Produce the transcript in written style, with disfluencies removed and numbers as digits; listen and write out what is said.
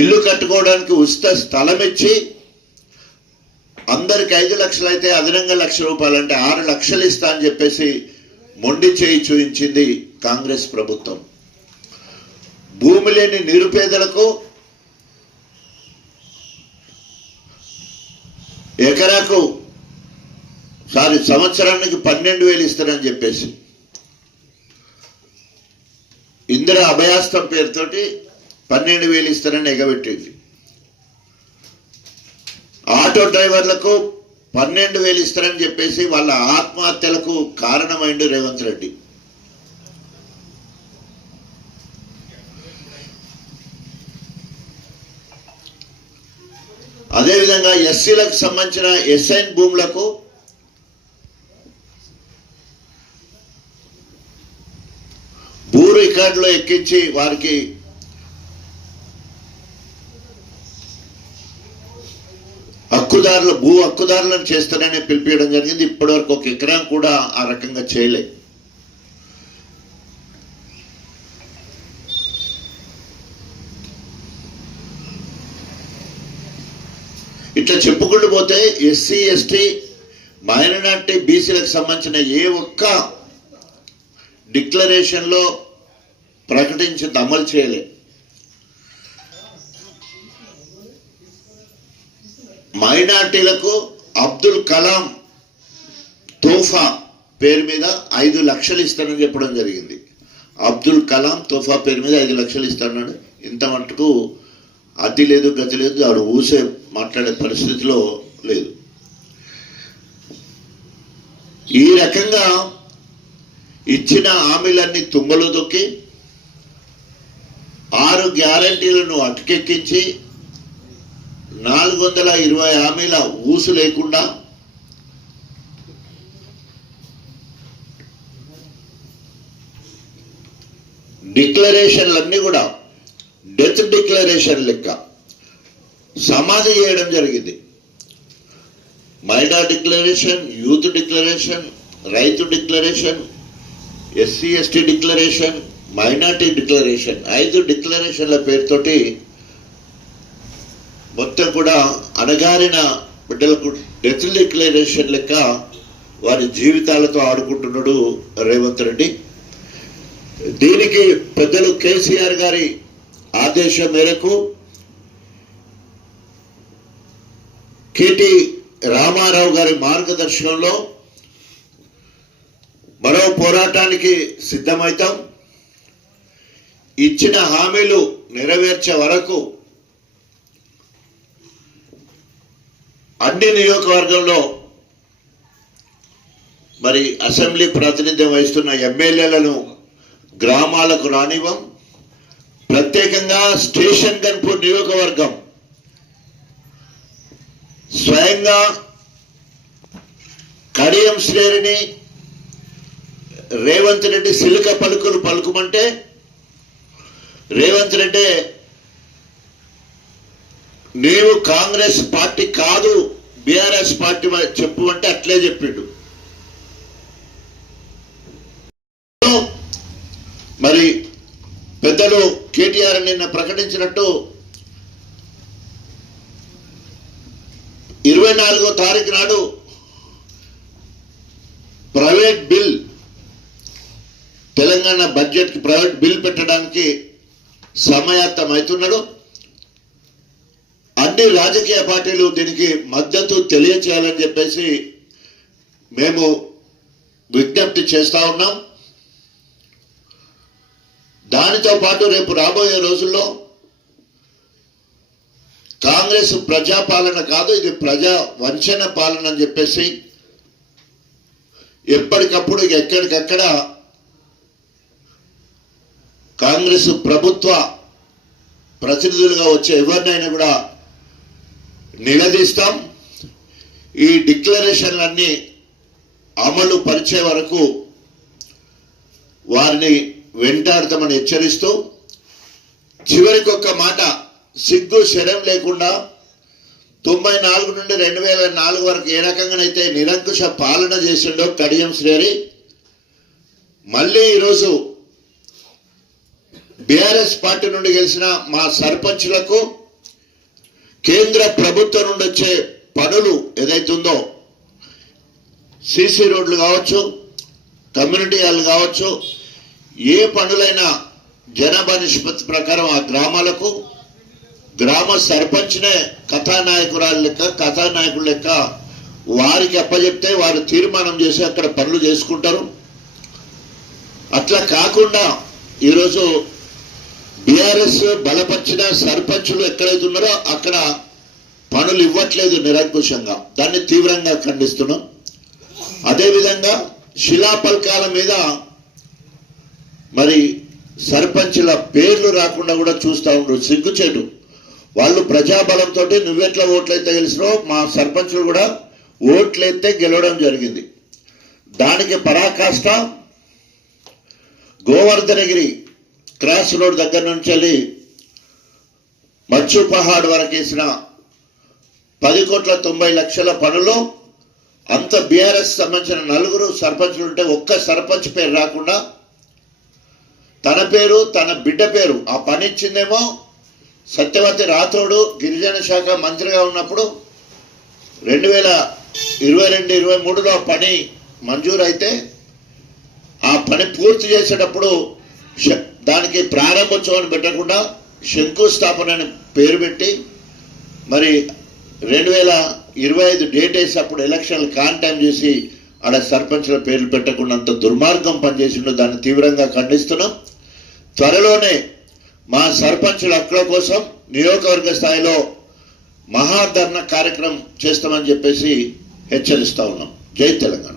ఇల్లు కట్టుకోవడానికి ఉచిత స్థలం ఇచ్చి అందరికి 5 లక్షలు అయితే అదనంగా ₹1,00,000 అంటే 6 లక్షలు ఇస్తా అని చెప్పేసి మొండి చేయి చూయించింది కాంగ్రెస్ ప్రభుత్వం. భూమి లేని నిరుపేదలకు సంవత్సరానికి 12,000 ఇస్తారని చెప్పేసి ఇందిరా అభయాస్తం పేరుతోటి 12,000 ఇస్తారని ఎగబెట్టింది. ఆటో డ్రైవర్లకు 12,000 ఇస్తారని చెప్పేసి వాళ్ళ ఆత్మహత్యలకు కారణమైండు రేవంత్ రెడ్డి. అదేవిధంగా ఎస్సీలకు సంబంధించిన ఎస్ఐన్ భూములకు భూ రికార్డులో ఎక్కించి వారికి భూ హక్కుదారులను చేస్తారని పిలిపించడం జరిగింది. ఇప్పటివరకు 1 ఎకరం కూడా ఆ రకంగా చేయలేదు. ఇట్లా చెప్పుకుంటూ పోతే ఎస్సీ ఎస్టీ మైనారిటీ బీసీలకు సంబంధించిన ఏ ఒక్క డిక్లరేషన్లో ప్రకటించింది అమలు చేయలే. మైనార్టీలకు అబ్దుల్ కలాం తోఫా పేరు మీద 5 లక్షలు ఇస్తానని చెప్పడం జరిగింది. అబ్దుల్ కలాం తోఫా పేరు మీద 5 లక్షలు ఇస్తానన్నాడు. ఇంత మటుకు అతి లేదు గతి లేదు, ఆడు ఊసే మాట్లాడే పరిస్థితిలో లేదు. ఈ రకంగా ఇచ్చిన హామీలన్నీ తుంగలు దొక్కి 6 గ్యారంటీలను అటకెక్కించి 420 హామీల ఊసు లేకుండా డిక్లరేషన్లన్నీ కూడా డెత్ డిక్లరేషన్ లెక్క సమాధి చేయడం జరిగింది. మైనార్ డిక్లరేషన్, యూత్ డిక్లరేషన్, రైతు declaration, SC ST declaration, minority declaration, 5 డిక్లరేషన్ల పేరుతోటి మొత్తం కూడా అణగారిన బిడ్డలకు డెత్ డిక్లరేషన్ లెక్క వారి జీవితాలతో ఆడుకుంటున్నాడు రేవంత్ రెడ్డి. దీనికి పెద్దలు కేసీఆర్ గారి ఆదేశం మేరకు కేటీ రామారావు గారి మార్గదర్శనంలో మరో పోరాటానికి సిద్ధమవుతాం. ఇచ్చిన హామీలు నెరవేర్చే వరకు అన్ని నియోజకవర్గంలో మరి అసెంబ్లీ ప్రాతినిధ్యం వహిస్తున్న ఎమ్మెల్యేలను గ్రామాలకు రానివ్వం. ప్రత్యేకంగా స్టేషన్ గన్పూర్ నియోజకవర్గం స్వయంగా కడియం శ్రేణిని రేవంత్ రెడ్డి సిలిక పలుకులు పలుకుమంటే రేవంత్ రెడ్డి నీవు కాంగ్రెస్ పార్టీ కాదు బీఆర్ఎస్ పార్టీ చెప్పు అంటే అట్లే చెప్పిండు. మరి పెద్దలు కేటీఆర్ నిన్న ప్రకటించినట్టు 24వ తారీఖు నాడు ప్రైవేట్ బిల్ తెలంగాణ బడ్జెట్కి ప్రైవేట్ బిల్ పెట్టడానికి సమాయత్తమవుతున్నాడు. అన్ని రాజకీయ పార్టీలు దీనికి మద్దతు తెలియచేయాలని చెప్పేసి మేము విజ్ఞప్తి చేస్తా ఉన్నాం. దానితో పాటు రేపు రాబోయే రోజుల్లో కాంగ్రెస్ ప్రజాపాలన కాదు, ఇది ప్రజా వంచన పాలన అని చెప్పేసి ఎప్పటికప్పుడు ఎక్కడికక్కడ కాంగ్రెస్ ప్రభుత్వ ప్రతినిధులుగా వచ్చే ఎవరినైనా కూడా నిలదీస్తాం. ఈ డిక్లరేషన్లన్నీ అమలు పరిచే వరకు వారిని వెంటాడతామని హెచ్చరిస్తూ చివరికి ఒక్క మాట, సిగ్గు శరం లేకుండా 94 నుండి 2004 వరకు ఏ రకంగానైతే నిరంకుశ పాలన చేసిండో కడియం శ్రేణి మళ్ళీ ఈరోజు బీఆర్ఎస్ పార్టీ నుండి గెలిచిన మా సర్పంచ్లకు కేంద్ర ప్రభుత్వం నుండి వచ్చే పనులు ఏదైతుందో సీసీ రోడ్లు కావచ్చు, కమ్యూనిటీ హాల్ కావచ్చు, ఏ పనులైనా జనాభా నిష్పత్తి ప్రకారం ఆ గ్రామాలకు గ్రామ సర్పంచ్నే కథానాయకుడు లెక్క వారికి అప్పచెప్తే వారు తీర్మానం చేసి అక్కడ పనులు చేసుకుంటారు. అట్లా కాకుండా ఈరోజు బీఆర్ఎస్ బలపరిచిన సర్పంచులు ఎక్కడైతే ఉన్నారో అక్కడ పనులు ఇవ్వట్లేదు నిరంకుశంగా. దాన్ని తీవ్రంగా ఖండిస్తున్నాం. అదేవిధంగా శిలాపలకాల మీద మరి సర్పంచుల పేర్లు రాకుండా కూడా చూస్తూ ఉండరు. సిగ్గుచేటు. వాళ్ళు ప్రజాబలంతో నువ్వెట్లా ఓట్లయితే గెలిచినావు, మా సర్పంచులు కూడా ఓట్లయితే గెలవడం జరిగింది. దానికి పరాకాష్ట గోవర్ధనగిరి క్రాస్ రోడ్ దగ్గర నుంచి వెళ్ళి మచ్చు పహాడ్ వరకు వేసిన 10,90,00,000 పనులు అంత బీఆర్ఎస్ సంబంధించిన 4 సర్పంచులు ఉంటే ఒక్క సర్పంచ్ పేరు రాకుండా తన పేరు తన బిడ్డ పేరు ఆ పని ఇచ్చిందేమో సత్యవతి రాథోడు గిరిజన శాఖ మంత్రిగా ఉన్నప్పుడు 2022-23లో పని మంజూరు అయితే ఆ పని పూర్తి చేసేటప్పుడు దానికి ప్రారంభోత్సవాన్ని పెట్టకుండా శంకుస్థాపన అని పేరు పెట్టి మరి 2025 డేట్ వేసి అప్పుడు ఎలక్షన్లు కాంటైమ్ చేసి ఆడ సర్పంచ్ల పేర్లు పెట్టకుండా అంత దుర్మార్గం పనిచేసిండో దాన్ని తీవ్రంగా ఖండిస్తున్నాం. త్వరలోనే మా సర్పంచుల హక్కుల కోసం నియోజకవర్గ స్థాయిలో మహాధర్ణ కార్యక్రమం చేస్తామని చెప్పేసి హెచ్చరిస్తా ఉన్నాం. జై తెలంగాణ.